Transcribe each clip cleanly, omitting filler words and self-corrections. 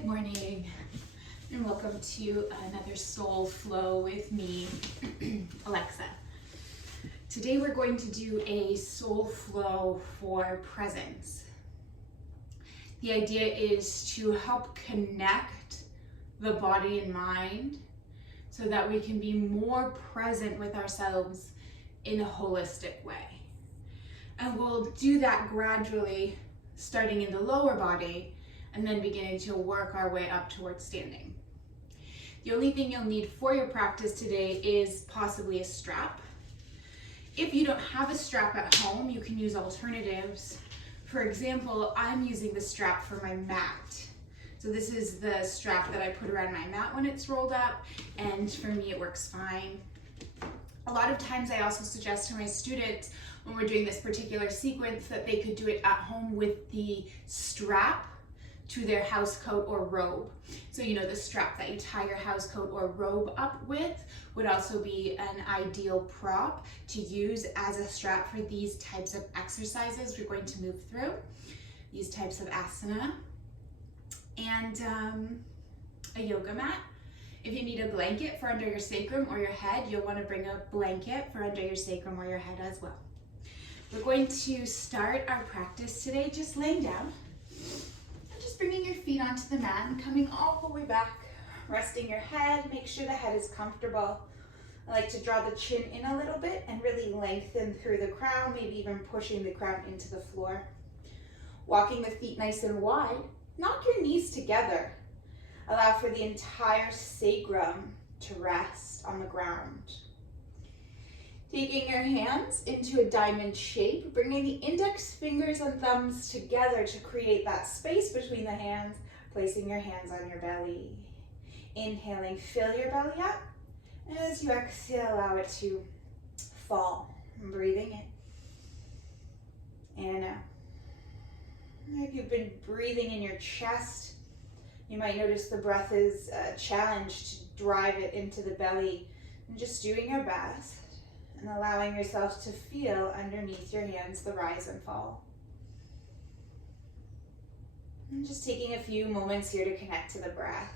Good morning and welcome to another Soul Flow with me, Alexa. Today we're going to do a Soul Flow for presence. The idea is to help connect the body and mind so that we can be more present with ourselves in a holistic way. And we'll do that gradually, starting in the lower body and then beginning to work our way up towards standing. The only thing you'll need for your practice today is possibly a strap. If you don't have a strap at home, you can use alternatives. For example, I'm using the strap for my mat. So this is the strap that I put around my mat when it's rolled up, and for me it works fine. A lot of times I also suggest to my students when we're doing this particular sequence that they could do it at home with the strap to their house coat or robe. So you know, the strap that you tie your house coat or robe up with would also be an ideal prop to use as a strap for these types of exercises we're going to move through, these types of asana, and a yoga mat. If you need a blanket for under your sacrum or your head, you'll want to bring a blanket for under your sacrum or your head as well. We're going to start our practice today just laying down. Just bringing your feet onto the mat and coming all the way back, resting your head. Make sure the head is comfortable. I like to draw the chin in a little bit and really lengthen through the crown, maybe even pushing the crown into the floor. Walking the feet nice and wide. Knock your knees together. Allow for the entire sacrum to rest on the ground. Taking your hands into a diamond shape, bringing the index fingers and thumbs together to create that space between the hands, placing your hands on your belly. Inhaling, fill your belly up, and as you exhale, allow it to fall. And breathing in and out. If you've been breathing in your chest, you might notice the breath is a challenge to drive it into the belly, and just doing your best. And allowing yourself to feel underneath your hands the rise and fall. And just taking a few moments here to connect to the breath.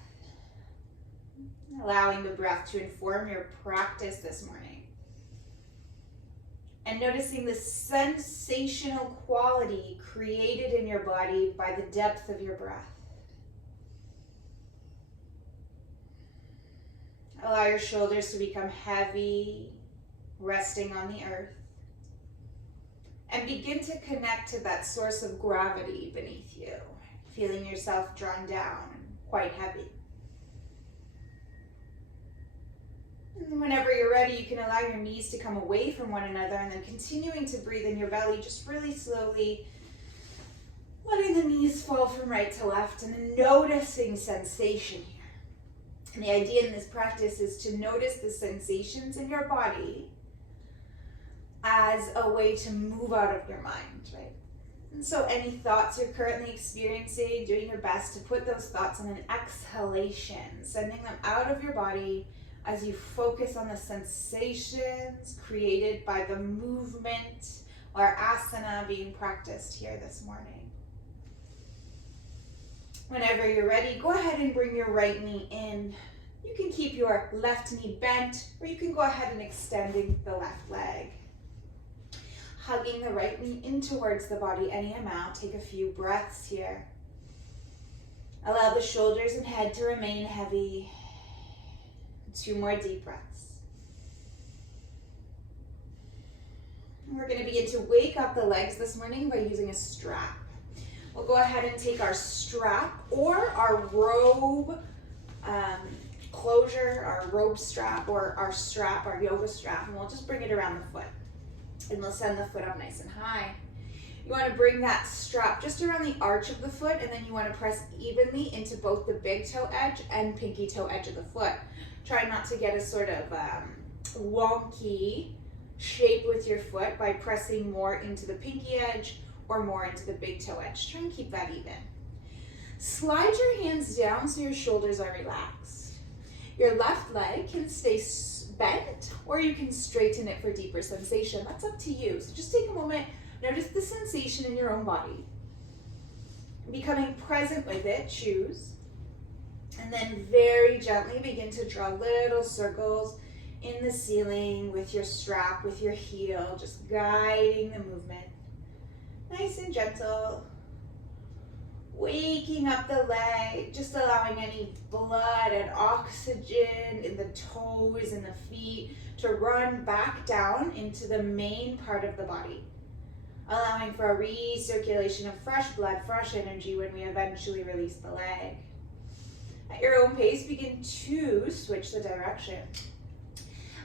Allowing the breath to inform your practice this morning. And noticing the sensational quality created in your body by the depth of your breath. Allow your shoulders to become heavy, resting on the earth, and begin to connect to that source of gravity beneath you, feeling yourself drawn down, quite heavy. And whenever you're ready, you can allow your knees to come away from one another, and then continuing to breathe in your belly, just really slowly letting the knees fall from right to left, and then noticing sensation here. And the idea in this practice is to notice the sensations in your body as a way to move out of your mind, right? And so any thoughts you're currently experiencing, doing your best to put those thoughts on an exhalation, sending them out of your body as you focus on the sensations created by the movement or asana being practiced here this morning. Whenever you're ready, go ahead and bring your right knee in. You can keep your left knee bent, or you can go ahead and extending the left leg. Hugging the right knee in towards the body any amount. Take a few breaths here. Allow the shoulders and head to remain heavy. 2 more deep breaths. We're going to begin to wake up the legs this morning by using a strap. We'll go ahead and take our strap or our robe closure, our robe strap, or our strap, our yoga strap, and we'll just bring it around the foot. And we'll send the foot up nice and high. You want to bring that strap just around the arch of the foot, and then you want to press evenly into both the big toe edge and pinky toe edge of the foot. Try not to get a sort of wonky shape with your foot by pressing more into the pinky edge or more into the big toe edge. Try and keep that even. Slide your hands down so your shoulders are relaxed. Your left leg can stay bent, or you can straighten it for deeper sensation. That's up to you. So just take a moment, notice the sensation in your own body. Becoming present with it, choose. And then very gently begin to draw little circles in the ceiling with your strap, with your heel, just guiding the movement. Nice and gentle. Waking up the leg, just allowing any blood and oxygen in the toes and the feet to run back down into the main part of the body. Allowing for a recirculation of fresh blood, fresh energy when we eventually release the leg. At your own pace, begin to switch the direction.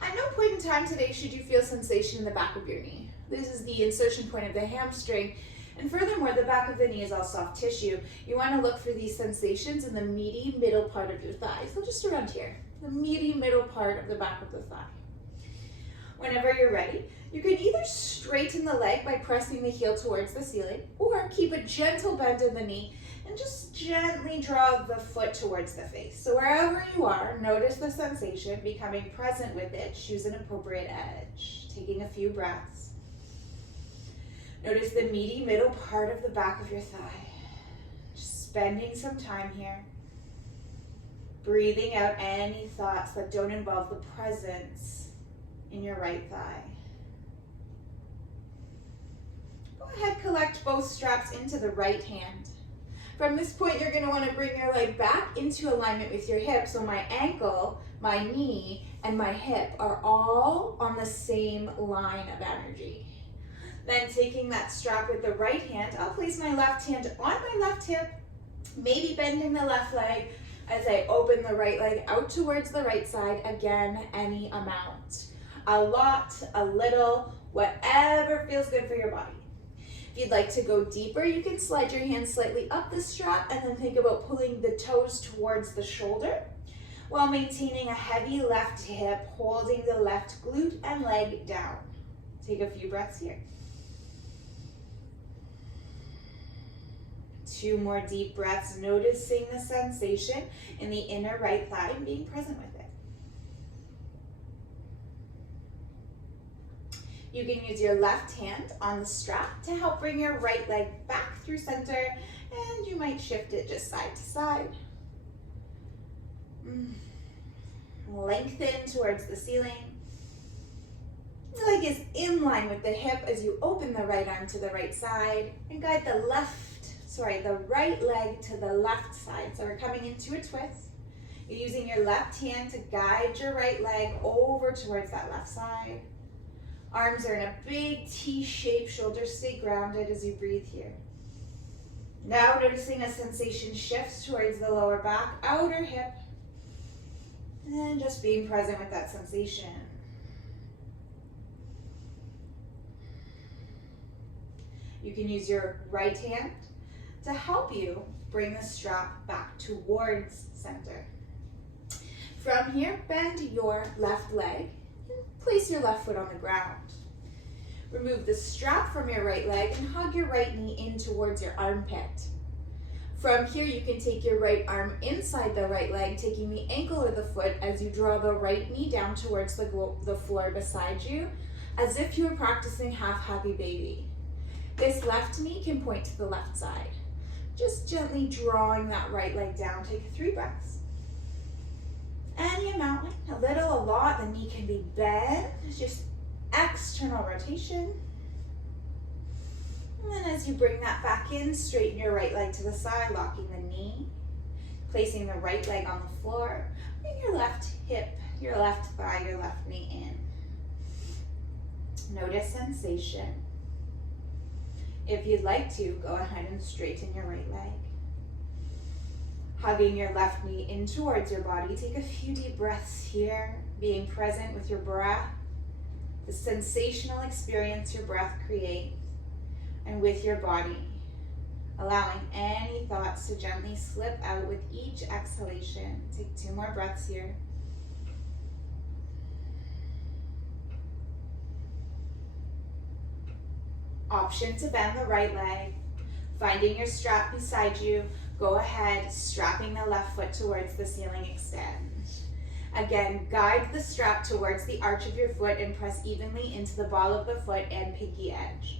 At no point in time today should you feel sensation in the back of your knee. This is the insertion point of the hamstring. And furthermore, the back of the knee is all soft tissue. You want to look for these sensations in the meaty middle part of your thigh. So just around here, the meaty middle part of the back of the thigh. Whenever you're ready, you can either straighten the leg by pressing the heel towards the ceiling, or keep a gentle bend in the knee and just gently draw the foot towards the face. So wherever you are, notice the sensation, becoming present with it. Choose an appropriate edge, taking a few breaths. Notice the meaty middle part of the back of your thigh. Just spending some time here. Breathing out any thoughts that don't involve the presence in your right thigh. Go ahead, collect both straps into the right hand. From this point, you're going to want to bring your leg back into alignment with your hip. So my ankle, my knee, and my hip are all on the same line of energy. Then taking that strap with the right hand, I'll place my left hand on my left hip, maybe bending the left leg as I open the right leg out towards the right side. Again, any amount. A lot, a little, whatever feels good for your body. If you'd like to go deeper, you can slide your hands slightly up the strap and then think about pulling the toes towards the shoulder while maintaining a heavy left hip, holding the left glute and leg down. Take a few breaths here. 2 more deep breaths, noticing the sensation in the inner right thigh and being present with it. You can use your left hand on the strap to help bring your right leg back through center, and you might shift it just side to side. Lengthen towards the ceiling. The leg is in line with the hip as you open the right arm to the right side and guide the right leg to the left side. So we're coming into a twist. You're using your left hand to guide your right leg over towards that left side. Arms are in a big T shape, shoulders stay grounded as you breathe here. Now noticing a sensation shifts towards the lower back, outer hip, and just being present with that sensation. You can use your right hand to help you bring the strap back towards center. From here, bend your left leg and place your left foot on the ground. Remove the strap from your right leg and hug your right knee in towards your armpit. From here, you can take your right arm inside the right leg, taking the ankle or the foot as you draw the right knee down towards the floor beside you, as if you were practicing half happy baby. This left knee can point to the left side. Just gently drawing that right leg down. Take 3 breaths. Any amount, a little, a lot, the knee can be bent. It's just external rotation. And then as you bring that back in, straighten your right leg to the side, locking the knee. Placing the right leg on the floor. Bring your left hip, your left thigh, your left knee in. Notice sensation. If you'd like to, go ahead and straighten your right leg. Hugging your left knee in towards your body. Take a few deep breaths here, being present with your breath, the sensational experience your breath creates, and with your body, allowing any thoughts to gently slip out with each exhalation. Take 2 more breaths here. Option to bend the right leg. Finding your strap beside you, go ahead, strapping the left foot towards the ceiling, extend. Again, guide the strap towards the arch of your foot and press evenly into the ball of the foot and pinky edge.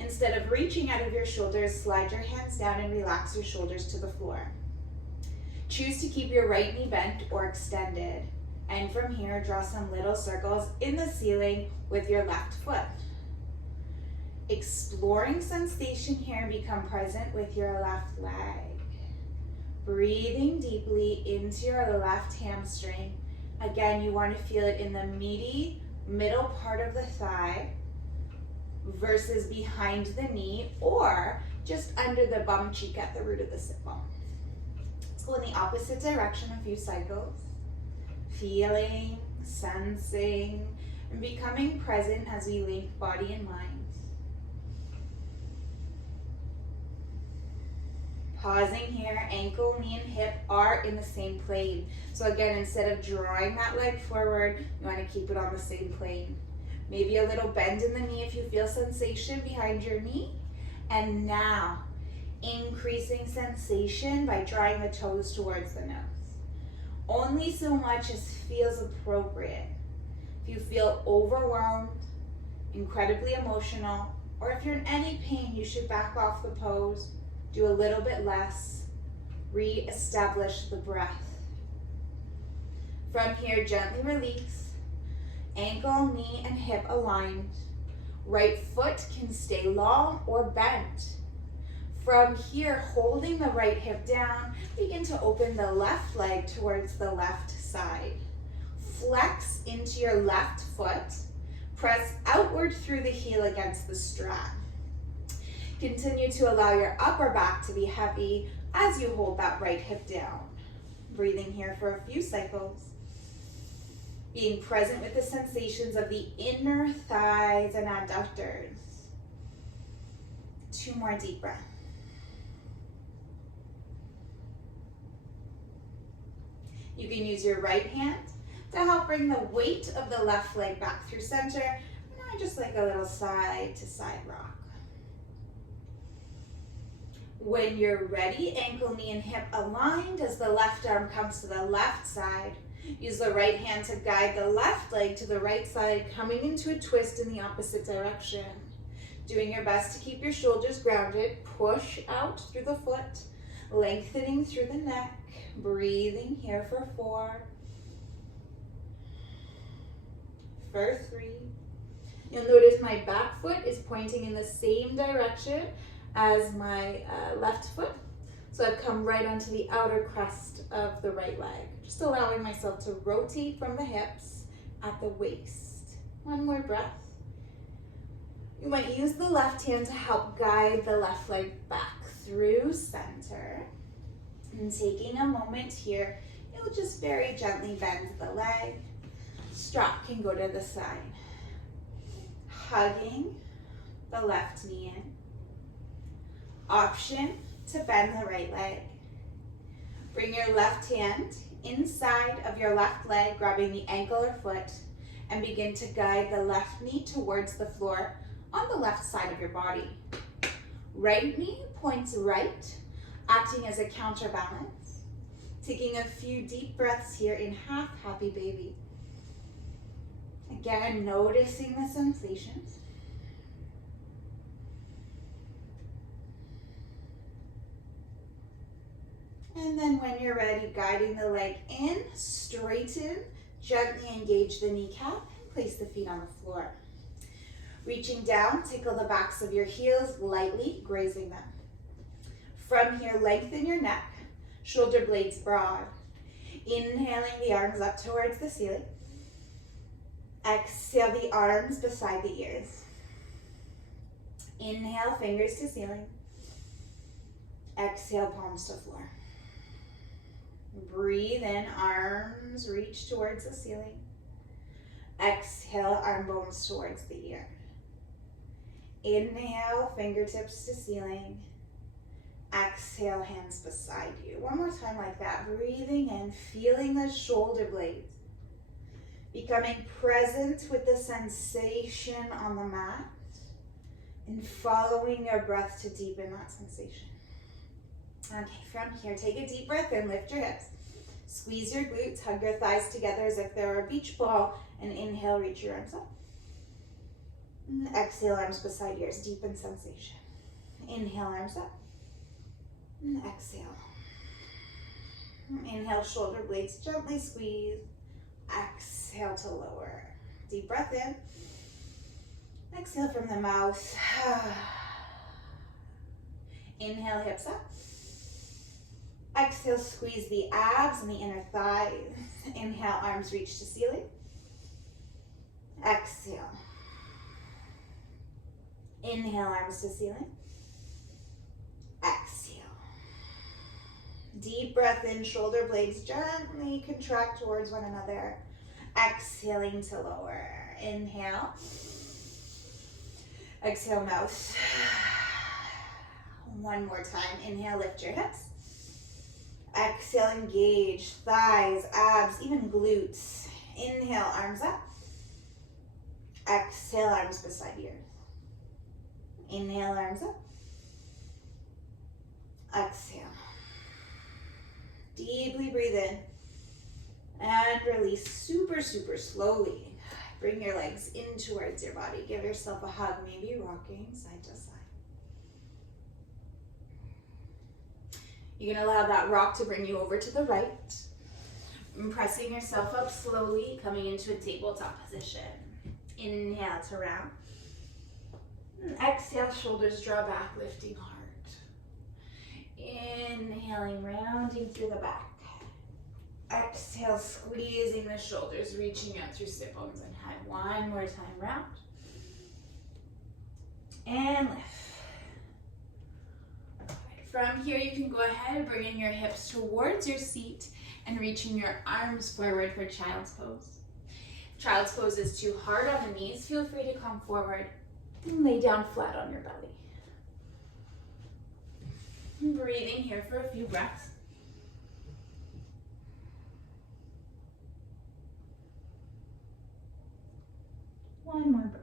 Instead of reaching out of your shoulders, slide your hands down and relax your shoulders to the floor. Choose to keep your right knee bent or extended. And from here, draw some little circles in the ceiling with your left foot. Exploring sensation here, become present with your left leg. Breathing deeply into your left hamstring. Again, you want to feel it in the meaty middle part of the thigh versus behind the knee or just under the bum cheek at the root of the sit bone. Let's go in the opposite direction a few cycles. Feeling, sensing, and becoming present as we link body and mind. Pausing here, ankle, knee, and hip are in the same plane. So again, instead of drawing that leg forward, you want to keep it on the same plane. Maybe a little bend in the knee if you feel sensation behind your knee. And now, increasing sensation by drawing the toes towards the nose. Only so much as feels appropriate. If you feel overwhelmed, incredibly emotional, or if you're in any pain, you should back off the pose. Do a little bit less. Re-establish the breath. From here, gently release. Ankle, knee, and hip aligned. Right foot can stay long or bent. From here, holding the right hip down, begin to open the left leg towards the left side. Flex into your left foot. Press outward through the heel against the strap. Continue to allow your upper back to be heavy as you hold that right hip down. Breathing here for a few cycles. Being present with the sensations of the inner thighs and adductors. 2 more deep breaths. You can use your right hand to help bring the weight of the left leg back through center. And just like a little side to side rock. When you're ready, ankle, knee, and hip aligned as the left arm comes to the left side. Use the right hand to guide the left leg to the right side, coming into a twist in the opposite direction. Doing your best to keep your shoulders grounded. Push out through the foot, lengthening through the neck. Breathing here for 4. For 3. You'll notice my back foot is pointing in the same direction as my left foot. So I've come right onto the outer crest of the right leg. Just allowing myself to rotate from the hips at the waist. 1 more breath. You might use the left hand to help guide the left leg back through center. And taking a moment here, you'll just very gently bend the leg. Strap can go to the side. Hugging the left knee in. Option to bend the right leg. Bring your left hand inside of your left leg, grabbing the ankle or foot, and begin to guide the left knee towards the floor on the left side of your body. Right knee points right, acting as a counterbalance. Taking a few deep breaths here in half happy baby. Again, noticing the sensations. And then when you're ready, guiding the leg in, straighten, gently engage the kneecap, and place the feet on the floor. Reaching down, tickle the backs of your heels, lightly grazing them. From here, lengthen your neck, shoulder blades broad. Inhaling the arms up towards the ceiling. Exhale the arms beside the ears. Inhale, fingers to ceiling. Exhale, palms to floor. Breathe in, arms reach towards the ceiling. Exhale, arm bones towards the ear. Inhale, fingertips to ceiling. Exhale, hands beside you. 1 more time like that. Breathing in, feeling the shoulder blades. Becoming present with the sensation on the mat. And following your breath to deepen that sensation. Okay, from here, take a deep breath in, lift your hips. Squeeze your glutes, hug your thighs together as if they're a beach ball, and inhale, reach your arms up. And exhale, arms beside ears, deepen sensation. Inhale, arms up. And exhale. Inhale, shoulder blades gently squeeze. Exhale to lower. Deep breath in. Exhale from the mouth. Inhale, hips up. Exhale, squeeze the abs and the inner thighs. Inhale, arms reach to ceiling. Exhale. Inhale, arms to ceiling. Exhale. Deep breath in, shoulder blades gently contract towards one another. Exhaling to lower. Inhale. Exhale, mouth. One more time. Inhale, lift your hips. Exhale, engage thighs, abs, even glutes. Inhale, arms up. Exhale, arms beside ears. Inhale, arms up. Exhale. Deeply breathe in and release super, super slowly. Bring your legs in towards your body. Give yourself a hug, maybe rocking side to side. You're gonna allow that rock to bring you over to the right. And pressing yourself up slowly, coming into a tabletop position. Inhale to round. And exhale, shoulders draw back, lifting heart. Inhaling, rounding through the back. Exhale, squeezing the shoulders, reaching out through sit bones and head. One more time, round. And lift. From here, you can go ahead, bringing your hips towards your seat and reaching your arms forward for child's pose. If child's pose is too hard on the knees, feel free to come forward and lay down flat on your belly. Breathing here for a few breaths. One more breath.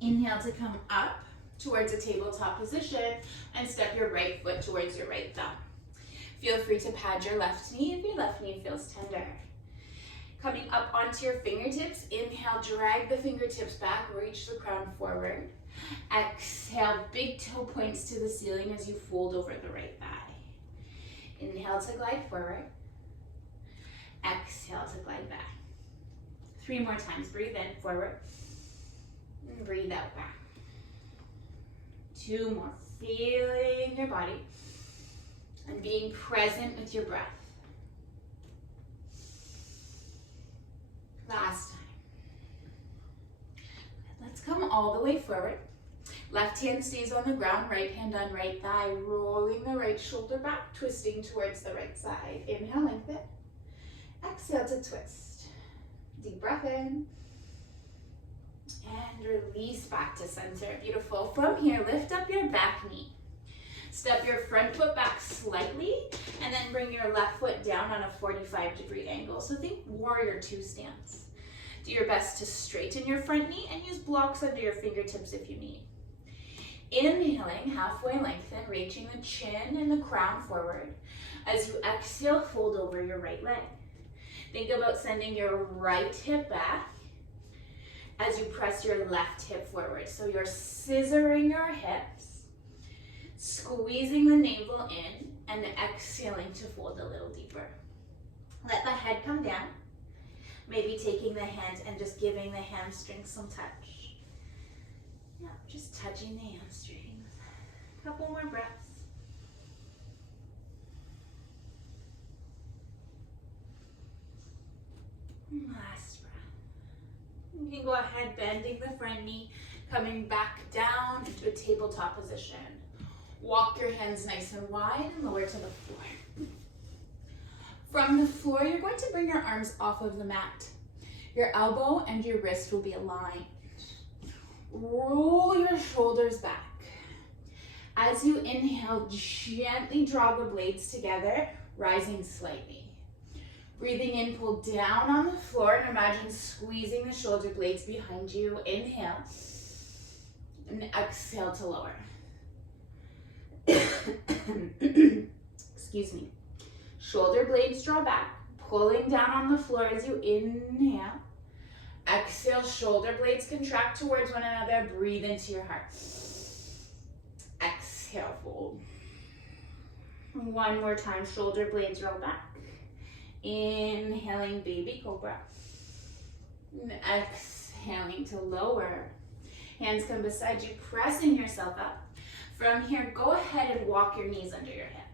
Inhale to come up towards a tabletop position and step your right foot towards your right thumb. Feel free to pad your left knee if your left knee feels tender. Coming up onto your fingertips, inhale, drag the fingertips back, reach the crown forward. Exhale, big toe points to the ceiling as you fold over the right thigh. Inhale to glide forward. Exhale to glide back. 3 more times, breathe in, forward. And breathe out, back. 2 more, feeling your body and being present with your breath. Last time. Let's come all the way forward. Left hand stays on the ground, right hand on right thigh, rolling the right shoulder back, twisting towards the right side. Inhale, lengthen. Exhale to twist. Deep breath in. And release back to center. Beautiful. From here, lift up your back knee. Step your front foot back slightly, and then bring your left foot down on a 45-degree angle. So think warrior 2 stance. Do your best to straighten your front knee and use blocks under your fingertips if you need. Inhaling, halfway lengthen, reaching the chin and the crown forward. As you exhale, fold over your right leg. Think about sending your right hip back as you press your left hip forward. So you're scissoring your hips, squeezing the navel in, and exhaling to fold a little deeper. Let the head come down. Maybe taking the hand and just giving the hamstrings some touch. Yeah, just touching the hamstrings. Couple more breaths. Last breath. You can go ahead, bending the front knee, coming back down into a tabletop position. Walk your hands nice and wide and lower to the floor. From the floor, you're going to bring your arms off of the mat. Your elbow and your wrist will be aligned. Roll your shoulders back. As you inhale, gently draw the blades together, rising slightly. Breathing in, pull down on the floor and imagine squeezing the shoulder blades behind you. Inhale and exhale to lower. Excuse me. Shoulder blades draw back, pulling down on the floor as you inhale. Exhale, shoulder blades contract towards one another. Breathe into your heart. Exhale, fold. One more time, shoulder blades roll back. Inhaling, baby cobra. And exhaling to lower. Hands come beside you, pressing yourself up. From here, go ahead and walk your knees under your hip.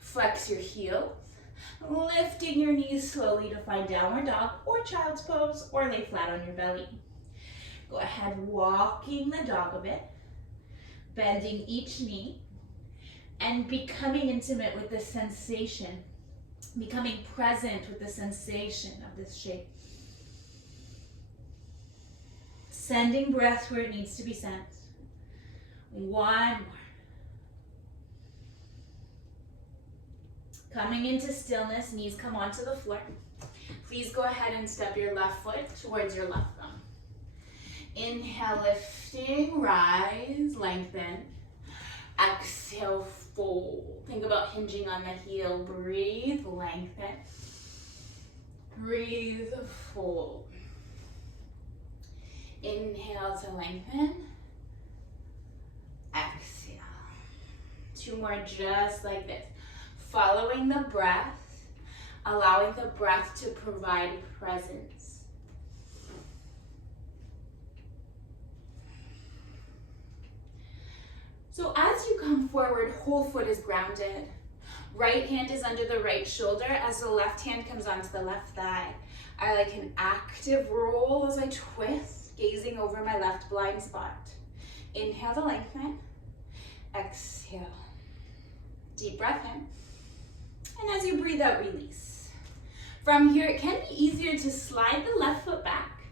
Flex your heels, lifting your knees slowly to find downward dog or child's pose, or lay flat on your belly. Go ahead, walking the dog a bit, bending each knee, and becoming intimate with the sensation, becoming present with the sensation of this shape. Sending breath where it needs to be sent. One more. Coming into stillness, knees come onto the floor. Please go ahead and step your left foot towards your left thumb. Inhale, lifting, rise, lengthen. Exhale, fold. Think about hinging on the heel. Breathe, lengthen. Breathe, fold. Inhale to lengthen. Exhale. Two more just like this. Following the breath, allowing the breath to provide presence. So as you come forward, whole foot is grounded. Right hand is under the right shoulder as the left hand comes onto the left thigh. I like an active roll as I twist, gazing over my left blind spot. Inhale to lengthen. Exhale. Deep breath in. And as you breathe out, release. From here, it can be easier to slide the left foot back,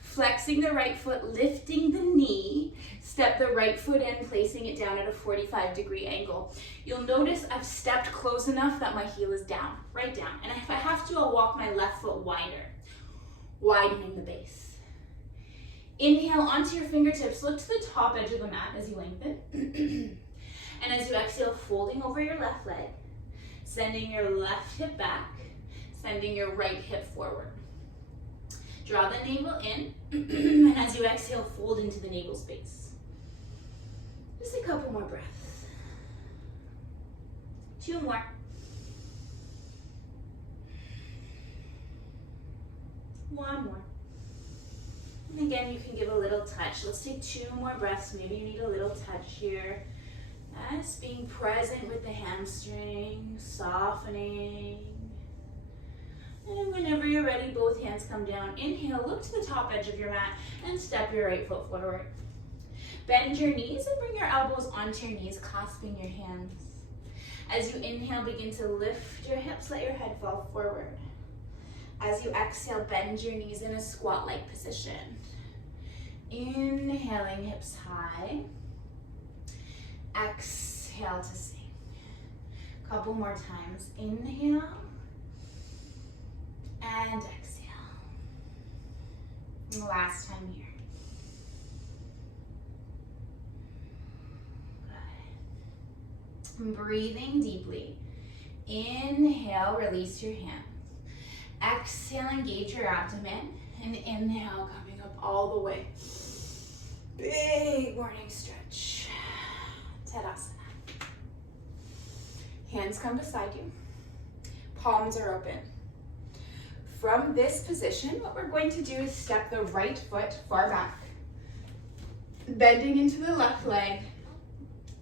flexing the right foot, lifting the knee, step the right foot in, placing it down at a 45-degree angle. You'll notice I've stepped close enough that my heel is down, right down. And if I have to, I'll walk my left foot wider, widening the base. Inhale onto your fingertips, look to the top edge of the mat as you lengthen. And as you exhale, folding over your left leg, sending your left hip back, sending your right hip forward. Draw the navel in, and as you exhale, fold into the navel space. Just a couple more breaths. Two more. One more. And again, you can give a little touch. Let's take two more breaths. Maybe you need a little touch here. That's being present with the hamstring, softening. And whenever you're ready, both hands come down. Inhale, look to the top edge of your mat and step your right foot forward. Bend your knees and bring your elbows onto your knees, clasping your hands. As you inhale, begin to lift your hips, let your head fall forward. As you exhale, bend your knees in a squat-like position. Inhaling, hips high. Exhale to sink. Couple more times. Inhale and exhale. And last time here. Good. Breathing deeply. Inhale, release your hands. Exhale, engage your abdomen. And inhale, coming up all the way. Big morning stretch. Tadasana. Hands come beside you. Palms are open. From this position, what we're going to do is step the right foot far back, bending into the left leg,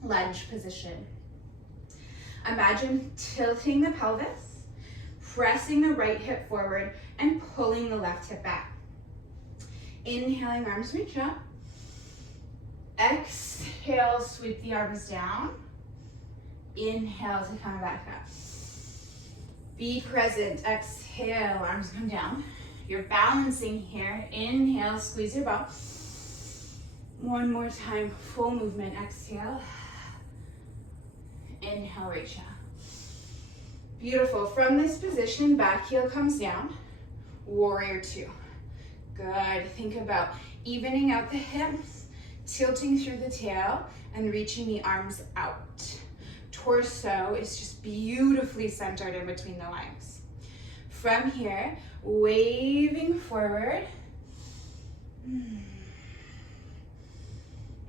lunge position. Imagine tilting the pelvis, pressing the right hip forward, and pulling the left hip back. Inhaling, arms reach up. Exhale, sweep the arms down. Inhale to come back up. Be present. Exhale, arms come down. You're balancing here. Inhale, squeeze your bum. One more time, full movement. Exhale. Inhale, reach up. Beautiful. From this position, back heel comes down. Warrior two. Good. Think about evening out the hips, tilting through the tail, and reaching the arms out. Torso is just beautifully centered in between the legs. From here, waving forward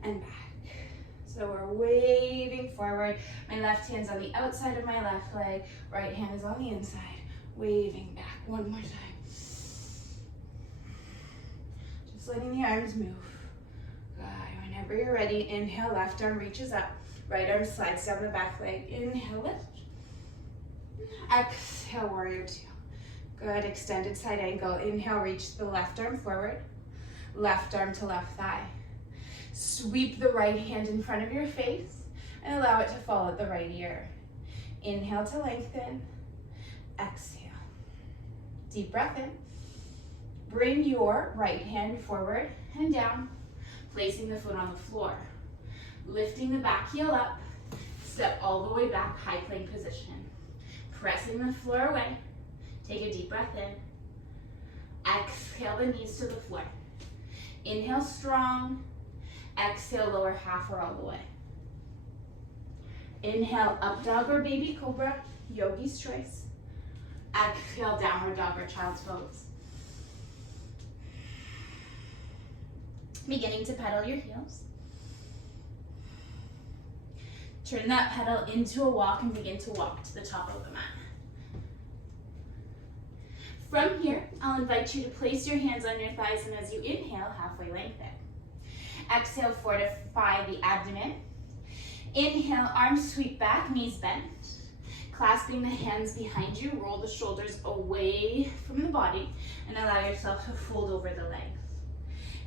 and back. So we're waving forward. My left hand's on the outside of my left leg. Right hand is on the inside. Waving back. One more time. Just letting the arms move. Good. Whenever you're ready, inhale, left arm reaches up. Right arm slides down the back leg. Inhale, lift. Exhale, warrior two. Good, extended side angle. Inhale, reach the left arm forward. Left arm to left thigh. Sweep the right hand in front of your face and allow it to fall at the right ear. Inhale to lengthen. Exhale. Deep breath in. Bring your right hand forward and down, placing the foot on the floor. Lifting the back heel up, step all the way back, high plank position. Pressing the floor away. Take a deep breath in. Exhale the knees to the floor. Inhale strong. Exhale lower half or all the way. Inhale up dog or baby cobra, yogi's choice. Exhale downward dog or child's pose. Beginning to pedal your heels. Turn that pedal into a walk and begin to walk to the top of the mat. From here, I'll invite you to place your hands on your thighs, and as you inhale, halfway lengthen. Exhale, fortify the abdomen. Inhale, arms sweep back, knees bent. Clasping the hands behind you, roll the shoulders away from the body and allow yourself to fold over the legs.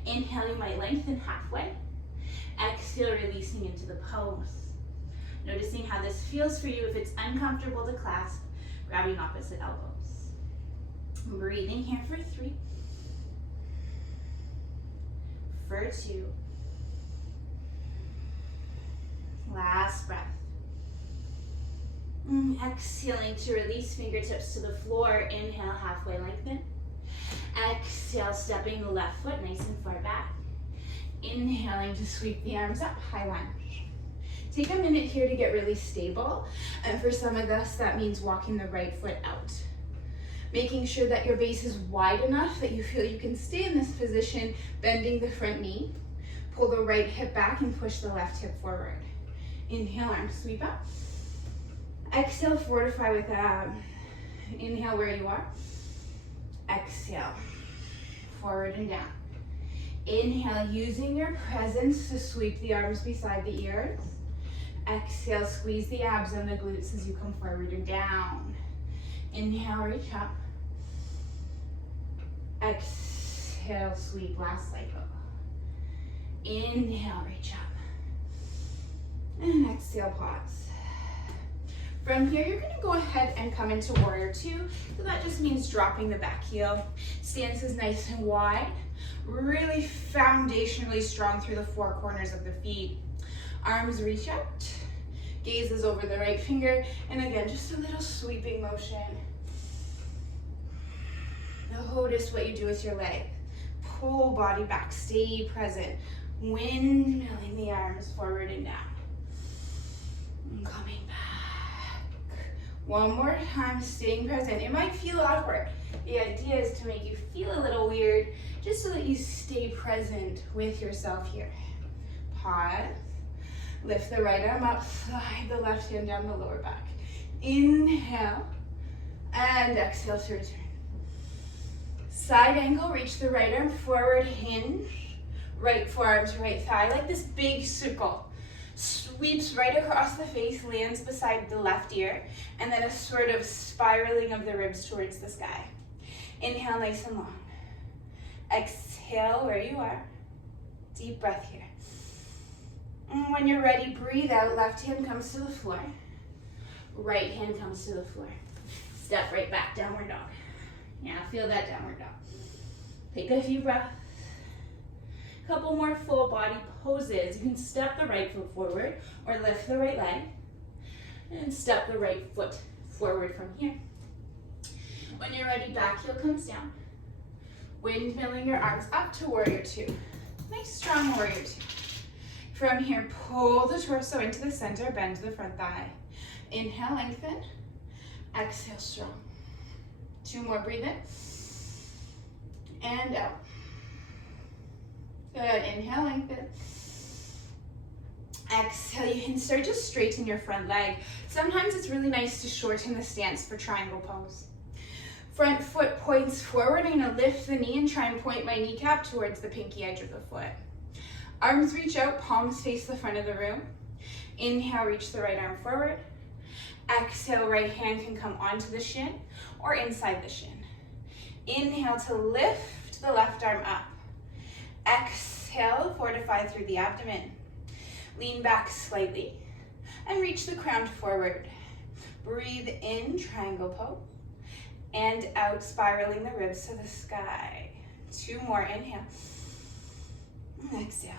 Inhale, you might lengthen halfway. Exhale, releasing into the pose. Noticing how this feels for you. If it's uncomfortable to clasp, grabbing opposite elbows. Breathing here for 3, for 2. Last breath. Exhaling to release fingertips to the floor. Inhale, halfway lengthen. Exhale, stepping the left foot nice and far back. Inhaling to sweep the arms up, high lunge. Take a minute here to get really stable. And for some of us, that means walking the right foot out. Making sure that your base is wide enough that you feel you can stay in this position, bending the front knee. Pull the right hip back and push the left hip forward. Inhale, arms sweep up. Exhale, fortify with inhale where you are. Exhale, forward and down. Inhale, using your presence to sweep the arms beside the ears. Exhale, squeeze the abs and the glutes as you come forward and down. Inhale, reach up. Exhale, sweep, last cycle. Inhale, reach up. And exhale, pause. From here, you're gonna go ahead and come into warrior two. So that just means dropping the back heel. Stance is nice and wide. Really foundationally strong through the 4 corners of the feet. Arms reach out. Gaze is over the right finger. And again, just a little sweeping motion. Notice what you do with your leg. Pull body back, stay present. Windmilling the arms forward and down. And coming back. One more time, staying present. It might feel awkward. The idea is to make you feel a little weird, just so that you stay present with yourself here. Pause. Lift the right arm up, slide the left hand down the lower back. Inhale, and exhale to return. Side angle, reach the right arm forward, hinge. Right forearm to right thigh, like this big circle. Sweeps right across the face, lands beside the left ear, and then a sort of spiraling of the ribs towards the sky. Inhale, nice and long. Exhale where you are. Deep breath here. And when you're ready, breathe out. Left hand comes to the floor. Right hand comes to the floor. Step right back, downward dog. Yeah, feel that downward dog. Take a few breaths. Couple more full body poses. You can step the right foot forward or lift the right leg and step the right foot forward from here. When you're ready, back heel comes down. Windmilling your arms up to warrior two. Nice strong warrior two. From here, pull the torso into the center, bend the front thigh. Inhale, lengthen. Exhale, strong. 2 more, breathe in. And out. Good, inhale, lengthen. Exhale, you can start to straighten your front leg. Sometimes it's really nice to shorten the stance for triangle pose. Front foot points forward. I'm gonna lift the knee and try and point my kneecap towards the pinky edge of the foot. Arms reach out, palms face the front of the room. Inhale, reach the right arm forward. Exhale, right hand can come onto the shin or inside the shin. Inhale to lift the left arm up. Exhale, fortify through the abdomen. Lean back slightly and reach the crown forward. Breathe in, triangle pose. And out, spiraling the ribs to the sky. 2 more, inhale. Exhale.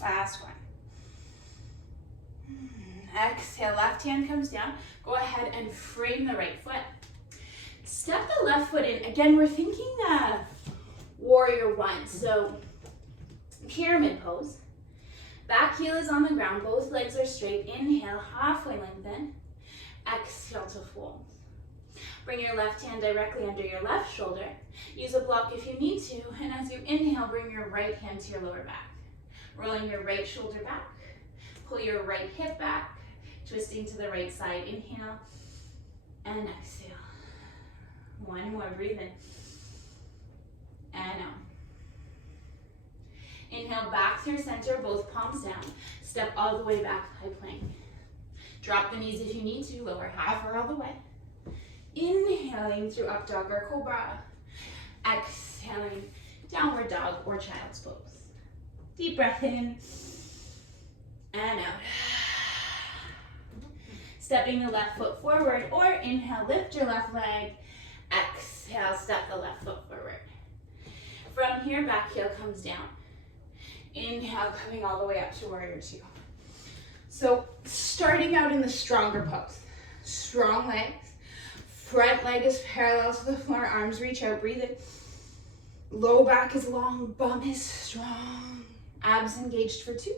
Last one. Exhale, left hand comes down. Go ahead and frame the right foot. Step the left foot in. Again, we're thinking of warrior one. So pyramid pose. Back heel is on the ground. Both legs are straight. Inhale, halfway lengthen. Exhale to fold. Bring your left hand directly under your left shoulder. Use a block if you need to. And as you inhale, bring your right hand to your lower back. Rolling your right shoulder back. Pull your right hip back. Twisting to the right side. Inhale and exhale. 1 more, breathe in. And out. Inhale back through center, both palms down. Step all the way back, high plank. Drop the knees if you need to, lower half or all the way. Inhaling through up dog or cobra. Exhaling, downward dog or child's pose. Deep breath in and out. Stepping the left foot forward, or inhale, lift your left leg. Exhale, step the left foot forward. From here, back heel comes down. Inhale, coming all the way up to warrior two. So starting out in the stronger pose. Strong legs. Front leg is parallel to the floor. Arms reach out, breathe in. Low back is long, bum is strong. Abs engaged for 2.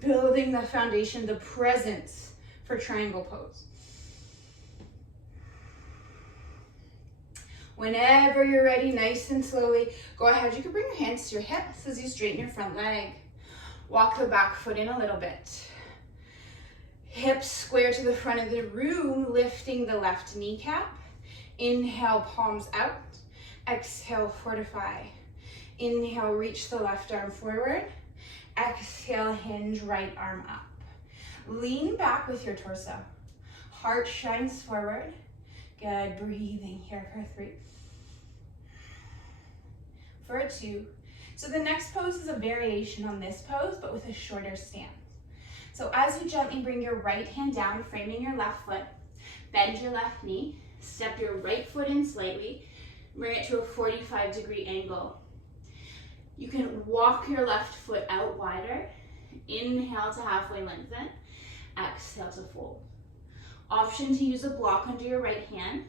Building the foundation, the presence for triangle pose. Whenever you're ready, nice and slowly, go ahead. You can bring your hands to your hips as you straighten your front leg. Walk the back foot in a little bit. Hips square to the front of the room, lifting the left kneecap. Inhale, palms out. Exhale, fortify. Inhale, reach the left arm forward. Exhale, hinge right arm up. Lean back with your torso. Heart shines forward. Good, breathing here for 3. For 2. So the next pose is a variation on this pose, but with a shorter stance. So as you gently bring your right hand down, framing your left foot, bend your left knee, step your right foot in slightly, bring it to a 45-degree angle. You can walk your left foot out wider. Inhale to halfway lengthen. Exhale to fold. Option to use a block under your right hand.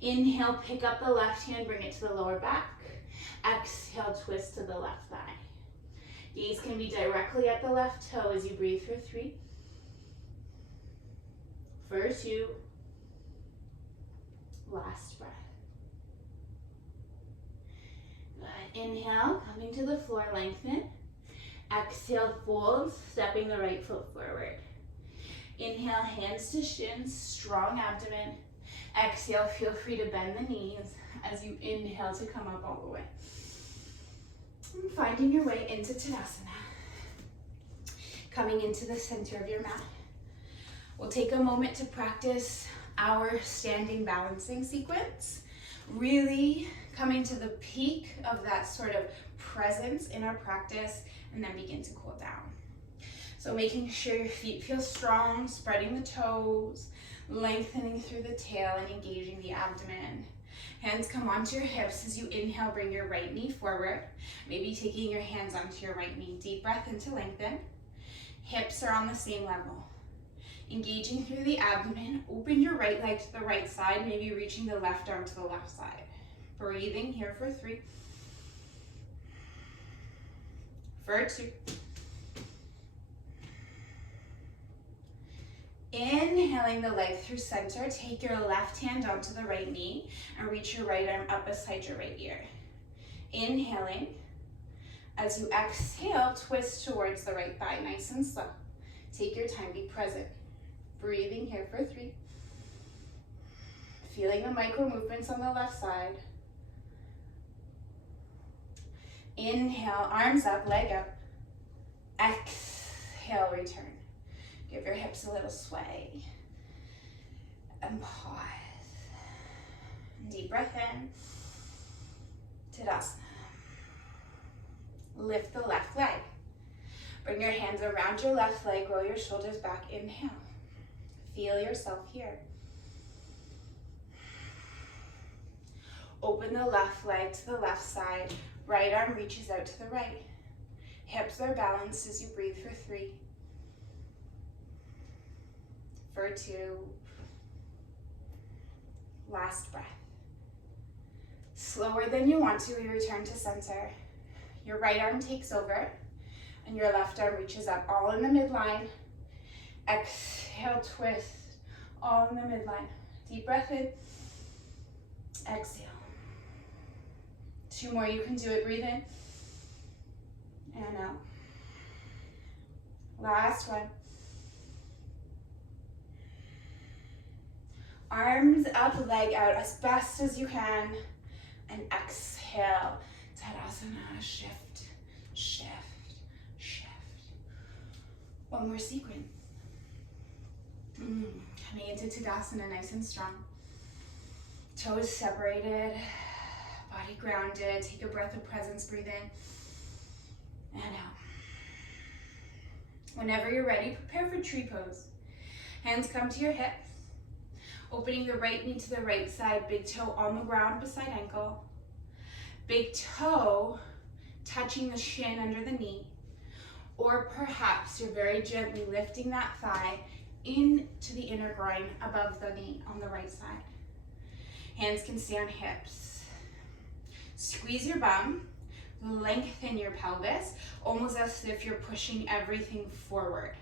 Inhale, pick up the left hand, bring it to the lower back. Exhale, twist to the left thigh. Gaze can be directly at the left toe as you breathe for 3. For 2. Last breath. Good. Inhale, coming to the floor, lengthen. Exhale, fold, stepping the right foot forward. Inhale, hands to shins, strong abdomen. Exhale, feel free to bend the knees as you inhale to come up all the way. And finding your way into Tadasana. Coming into the center of your mat. We'll take a moment to practice our standing balancing sequence. Really coming to the peak of that sort of presence in our practice, and then begin to cool down. So making sure your feet feel strong, spreading the toes, lengthening through the tail and engaging the abdomen. Hands come onto your hips as you inhale, bring your right knee forward. Maybe taking your hands onto your right knee. Deep breath in to lengthen. Hips are on the same level. Engaging through the abdomen, open your right leg to the right side, maybe reaching the left arm to the left side. Breathing here for 3. For 2. Inhaling the leg through center, take your left hand onto the right knee and reach your right arm up beside your right ear. Inhaling, As you exhale, twist towards the right thigh, nice and slow. Take your time, be present. Breathing here for 3. Feeling the micro movements on the left side. Inhale, arms up, leg up. Exhale, return. Give your hips a little sway. And pause. Deep breath in. Tadasana. Lift the left leg. Bring your hands around your left leg, roll your shoulders back, inhale. Feel yourself here. Open the left leg to the left side, right arm reaches out to the right. Hips are balanced as you breathe for 3. For 2. Last breath. Slower than you want to, we return to center. Your right arm takes over, and your left arm reaches up, all in the midline. Exhale, twist, all in the midline. Deep breath in, exhale. 2 more, you can do it, breathe in, and out. Last one. Arms up, leg out as best as you can, and exhale. Tadasana, shift, shift, shift. One more sequence. Coming into Tadasana nice and strong. Toes separated, body grounded. Take a breath of presence, breathe in and out. Whenever you're ready, prepare for tree pose. Hands come to your hips. Opening the right knee to the right side, big toe on the ground beside ankle. Big toe touching the shin under the knee. Or perhaps you're very gently lifting that thigh into the inner groin above the knee on the right side. Hands can stay on hips. Squeeze your bum, lengthen your pelvis, almost as if you're pushing everything forward.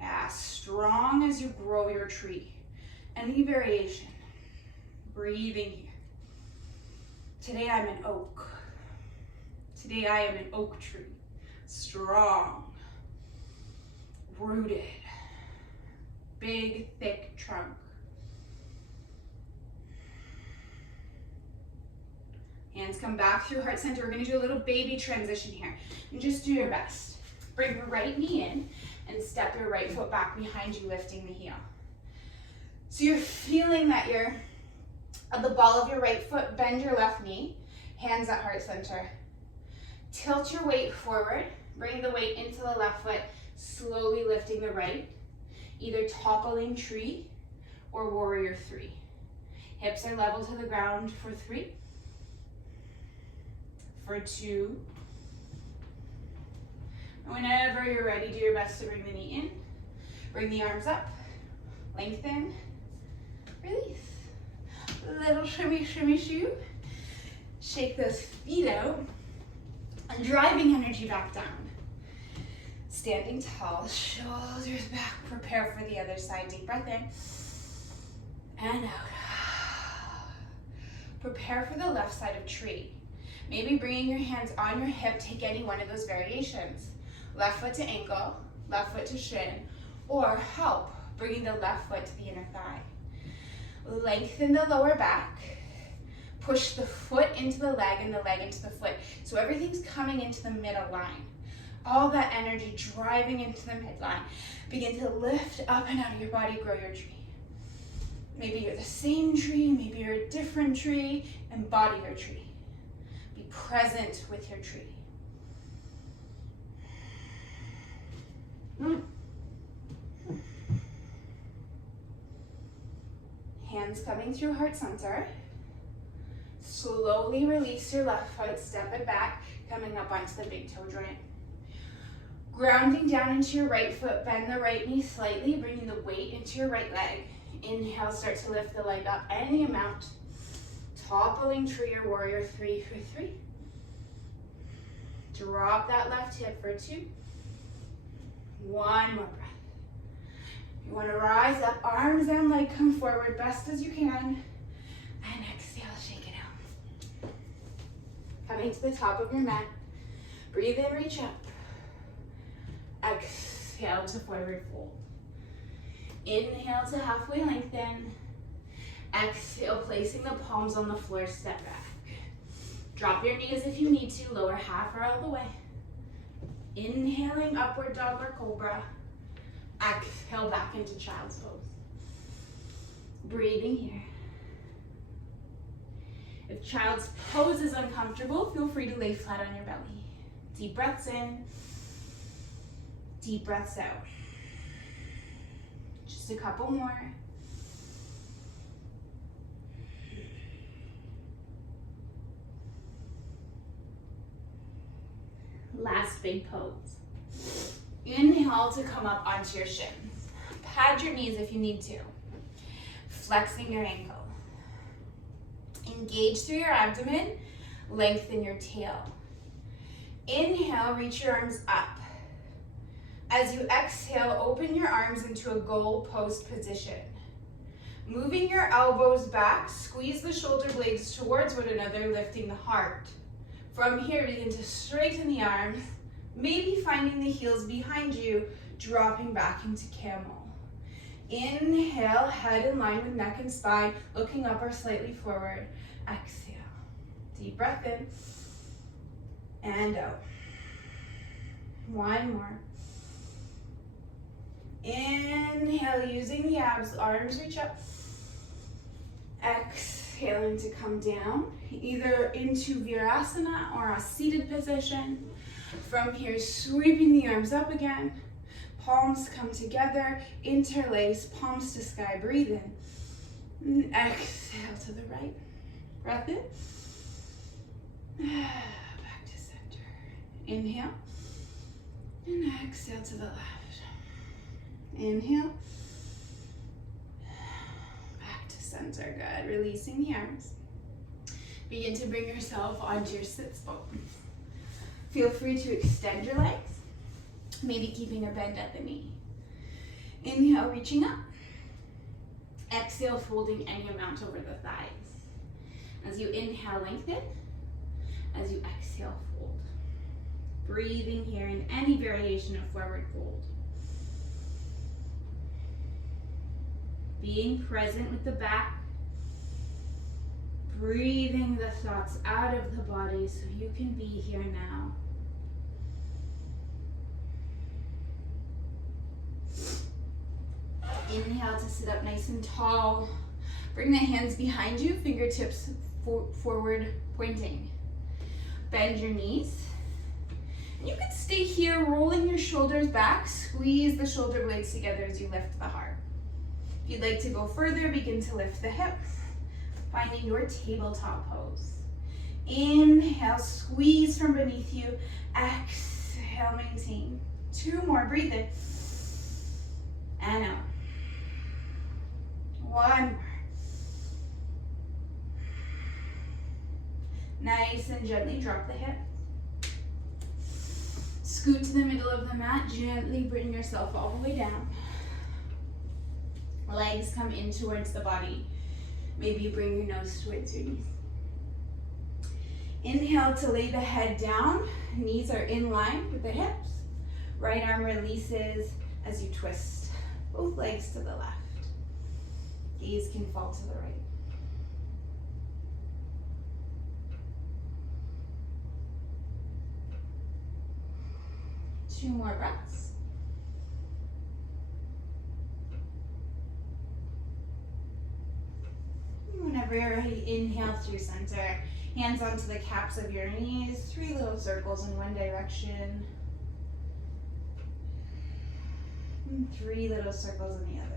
As strong as you grow your tree. Any variation. Breathing here. Today I'm an oak. Today I am an oak tree. Strong, rooted, big, thick trunk. Hands come back through heart center. We're gonna do a little baby transition here. And just do your best. Bring your right knee in and step your right foot back behind you, lifting the heel. So you're feeling that you're at the ball of your right foot, bend your left knee, hands at heart center. Tilt your weight forward, bring the weight into the left foot, slowly lifting the right, either toppling tree or warrior 3. Hips are level to the ground for 3, for 2. Whenever you're ready, do your best to bring the knee in, bring the arms up, lengthen, release. Little shimmy, shimmy, shoo. Shake those feet out. And driving energy back down. Standing tall, shoulders back. Prepare for the other side. Deep breath in. And out. Prepare for the left side of tree. Maybe bringing your hands on your hip, take any one of those variations. Left foot to ankle, left foot to shin, or help, bringing the left foot to the inner thigh. Lengthen the lower back. Push the foot into the leg and the leg into the foot. So everything's coming into the middle line. All that energy driving into the midline. Begin to lift up and out of your body, grow your tree. Maybe you're the same tree, maybe you're a different tree. Embody your tree. Be present with your tree. Hands coming through heart center. Slowly release your left foot, step it back, coming up onto the big toe joint. Grounding down into your right foot, bend the right knee slightly, bringing the weight into your right leg. Inhale, start to lift the leg up any amount. Toppling tree or warrior 3 for 3. Drop that left hip for 2. One more breath. You want to rise up, arms and leg come forward, best as you can. And exhale, shake it out. Coming to the top of your mat. Breathe in, reach up. Exhale to forward fold. Inhale to halfway lengthen. Exhale, placing the palms on the floor, step back. Drop your knees if you need to, lower half or all the way. Inhaling, upward dog or cobra. Exhale, back into child's pose. Breathing here. If child's pose is uncomfortable, feel free to lay flat on your belly. Deep breaths in, deep breaths out. Just a couple more. Last big pose. Inhale to come up onto your shins. Pad your knees if you need to. Flexing your ankle. Engage through your abdomen. Lengthen your tail. Inhale, reach your arms up. As you exhale, open your arms into a goal post position. Moving your elbows back, squeeze the shoulder blades towards one another, lifting the heart. From here, begin to straighten the arms, maybe finding the heels behind you, dropping back into camel. Inhale, head in line with neck and spine, looking up or slightly forward. Exhale. Deep breath in and out. One more. Inhale, using the abs, arms reach up. Exhaling to come down, either into Virasana or a seated position. From here, sweeping the arms up again. Palms come together, interlace, palms to sky, breathe in. And exhale to the right. Breath in. Back to center. Inhale. And exhale to the left. Inhale. Back to center. Good. Releasing the arms. Begin to bring yourself onto your sits bones. Feel free to extend your legs, maybe keeping a bend at the knee. Inhale, reaching up. Exhale, folding any amount over the thighs. As you inhale, lengthen. As you exhale, fold. Breathing here in any variation of forward fold. Being present with the back. Breathing the thoughts out of the body so you can be here now. Inhale to sit up nice and tall. Bring the hands behind you, fingertips forward pointing. Bend your knees. You can stay here, rolling your shoulders back. Squeeze the shoulder blades together as you lift the heart. If you'd like to go further, begin to lift the hips, finding your tabletop pose. Inhale, squeeze from beneath you. Exhale, maintain. Two more, breathe in. And out. One more. Nice and gently drop the hip. Scoot to the middle of the mat. Gently bring yourself all the way down. Legs come in towards the body. Maybe you bring your nose towards your knees. Inhale to lay the head down. Knees are in line with the hips. Right arm releases as you twist both legs to the left. Gaze can fall to the right. Two more breaths. Whenever you're ready, inhale through center. Hands onto the caps of your knees. 3 little circles in one direction. And 3 little circles in the other.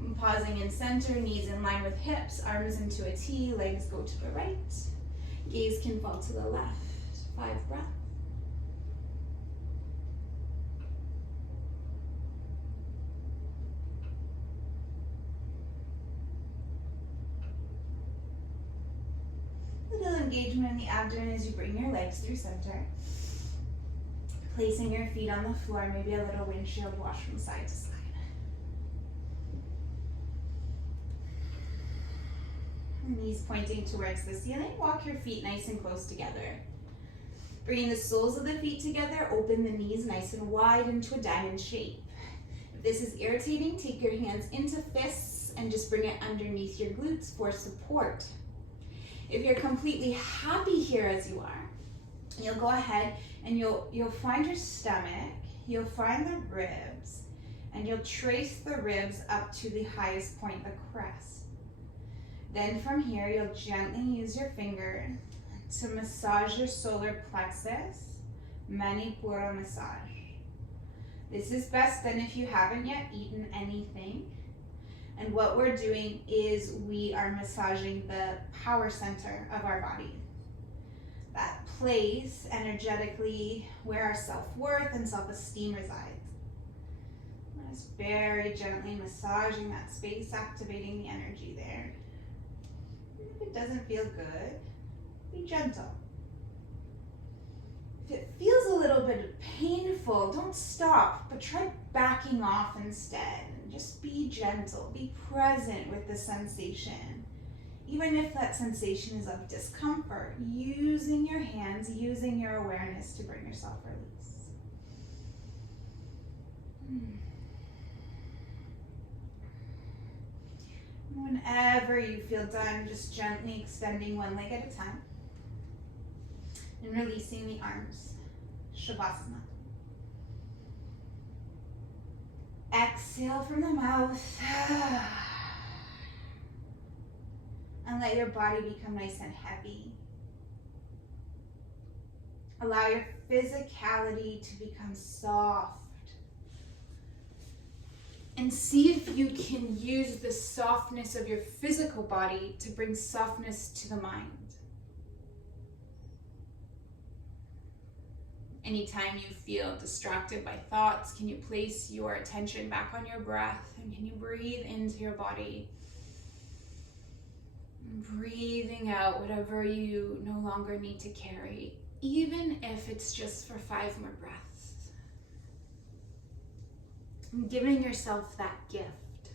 And pausing in center, knees in line with hips, arms into a T, legs go to the right. Gaze can fall to the left. 5 breaths. Little engagement in the abdomen as you bring your legs through center. Placing your feet on the floor, maybe a little windshield wash from side to side. Knees pointing towards the ceiling. Walk your feet nice and close together. Bringing the soles of the feet together, open the knees nice and wide into a diamond shape. If this is irritating, take your hands into fists and just bring it underneath your glutes for support. If you're completely happy here as you are, you'll go ahead and you'll find your stomach, you'll find the ribs, and you'll trace the ribs up to the highest point, the crest. Then from here, you'll gently use your finger to massage your solar plexus, Manipura massage. This is best done if you haven't yet eaten anything. And what we're doing is we are massaging the power center of our body. That place energetically where our self-worth and self-esteem resides. Just very gently massaging that space, activating the energy there. If it doesn't feel good, be gentle. If it feels a little bit painful, don't stop, but try backing off instead. And just be gentle, be present with the sensation. Even if that sensation is of discomfort, using your hands, using your awareness to bring yourself release. Whenever you feel done, just gently extending one leg at a time and releasing the arms. Shavasana. Exhale from the mouth and let your body become nice and heavy. Allow your physicality to become soft. And see if you can use the softness of your physical body to bring softness to the mind. Anytime you feel distracted by thoughts, can you place your attention back on your breath and can you breathe into your body? Breathing out whatever you no longer need to carry, even if it's just for 5 more breaths. And giving yourself that gift,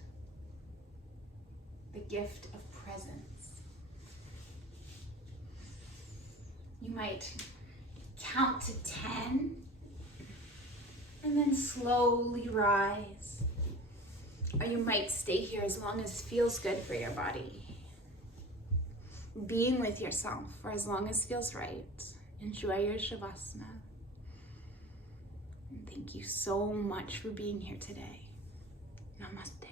the gift of presence. You might count to 10 and then slowly rise. Or you might stay here as long as feels good for your body. Being with yourself for as long as feels right. Enjoy your Shavasana. And thank you so much for being here today. Namaste.